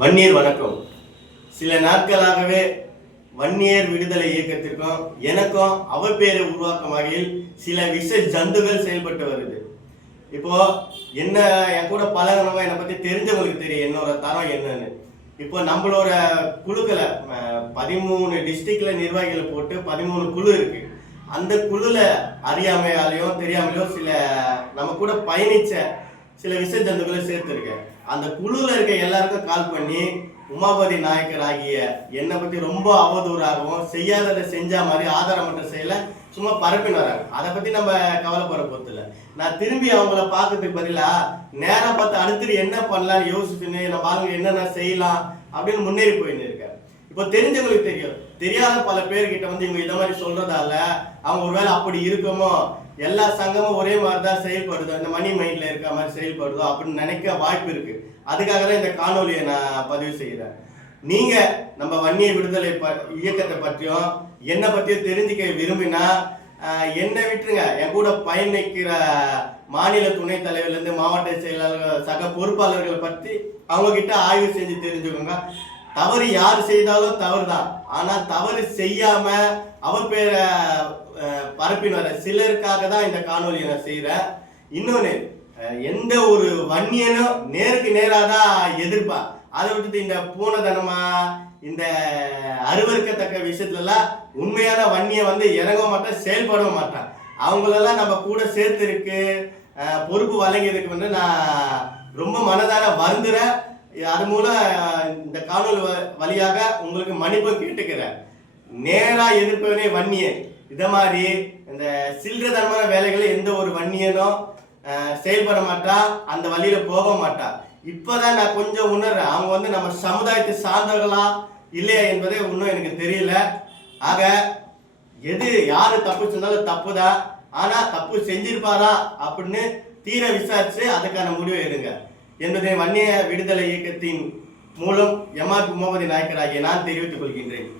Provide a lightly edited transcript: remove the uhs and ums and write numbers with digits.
வன்னியர் வணக்கம். சில நாட்களாகவே வன்னியர் விடுதலை இயக்கத்திற்கும் எனக்கும் அவப்பேரை உருவாக்கும் வகையில் சில விஷ ஜந்துகள் செயல்பட்டு வருது. இப்போ என்ன என் கூட பழகணுமோ என்னை பற்றி தெரிஞ்சவங்களுக்கு தெரியும் என்னோட தரம் என்னன்னு. இப்போ நம்மளோட குழுக்களை 13 டிஸ்ட்ரிக்ட்ல நிர்வாகிகளை போட்டு 13 குழு இருக்கு. அந்த குழுல அறியாமையாலையும் தெரியாமலையும் சில நம்ம கூட பயணிச்ச சில விஷ ஜந்துக்களை சேர்த்துருக்கேன். அந்த குழுல இருக்க எல்லாருக்கும் கால் பண்ணி உமாபதி நாயக்கர் ஆகிய என்னை பத்தி ரொம்ப அவதூறாகவும் செய்யாததை செஞ்சா மாதிரி ஆதாரமற்ற செயலை சும்மா பரப்பின்னு வராங்க. அதை பத்தி நம்ம கவலைப்பட போறதில்ல. நான் திரும்பி அவங்கள பார்க்கறதுக்கு பதிலா நேரா பார்த்து அடுத்து என்ன பண்ணலாம்னு யோசிச்சுன்னு நம்ம ஆளுங்க என்னென்ன செய்யலாம் அப்படின்னு முன்னேறி போயின்னு இருக்கேன். இப்போ தெரிஞ்சவங்களுக்கு தெரியும், தெரியாத பல பேர்கிட்ட வந்து இவங்க இதை மாதிரி சொல்றதால அவங்க ஒருவேளை அப்படி இருக்குமோ, எல்லா சங்கமும் ஒரே மாதிரி தான் செயல்படுதோ, இந்த மணி மைண்ட்ல இருக்க மாதிரி செயல்படுதோ அப்படின்னு நினைக்க வாய்ப்பு இருக்கு. அதுக்காக தான் இந்த காணொலியை நான் பதிவு செய்கிறேன். நீங்க நம்ம வன்னிய விடுதலை இயக்கத்தை பற்றியும் என்னை பற்றியும் தெரிஞ்சுக்க விரும்பினா என்னை விட்டுருங்க. என் கூட பயணிக்கிற மாநில துணைத் தலைவர்லேருந்து மாவட்ட செயலாளர்கள் சக பொறுப்பாளர்களை பற்றி அவங்க கிட்ட ஆய்வு செஞ்சு தெரிஞ்சுக்கோங்க. தவறு யார் செய்தாலும் தவறு தான். ஆனா தவறு செய்யாம அவ பேரை பரப்பின் வர சிலருக்காக தான் இந்த காணொலியை நான் செய்யறேன். இன்னொன்னு, எந்த ஒரு வன்னியனும் நேருக்கு நேராதான் எதிர்ப்பா. அதை விட்டுட்டு இந்த பூனதனமா இந்த அருவருக்கத்தக்க விஷயத்துலலாம் உண்மையான வன்னிய வந்து இறங்க மாட்டான், செயல்பட மாட்டான். அவங்களெல்லாம் நம்ம கூட சேர்த்துருக்கு பொறுப்பு வழங்கியதுக்கு வந்து நான் ரொம்ப மனதார வருந்துறேன். அது மூலம் இந்த காணொலி வழியாக உங்களுக்கு மன்னிப்பு கேட்டுக்கிறேன். நேரா எதிர்ப்பவனே வன்னியன். இத மாதிரி இந்த சில்லறதனமான வேலைகளை எந்த ஒரு வன்னியனும் செயல்பட மாட்டா, அந்த வழியில போக மாட்டா. இப்பதான் நான் கொஞ்சம் உணர்றேன் அவங்க வந்து நம்ம சமுதாயத்தை சார்ந்தவர்களா இல்லையா என்பதே இன்னும் எனக்கு தெரியல. ஆக எது யாரு தப்பு செஞ்சாலும் தப்புதான். ஆனா தப்பு செஞ்சிருப்பாரா அப்படின்னு தீர விசாரிச்சு அதுக்கான முடிவை எடுங்க என்பதை வன்னிய விடுதலை இயக்கத்தின் மூலம் எம்ஆர் உமாபதி நாயக்கர் ஆகிய நான் தெரிவித்துக் கொள்கின்றேன்.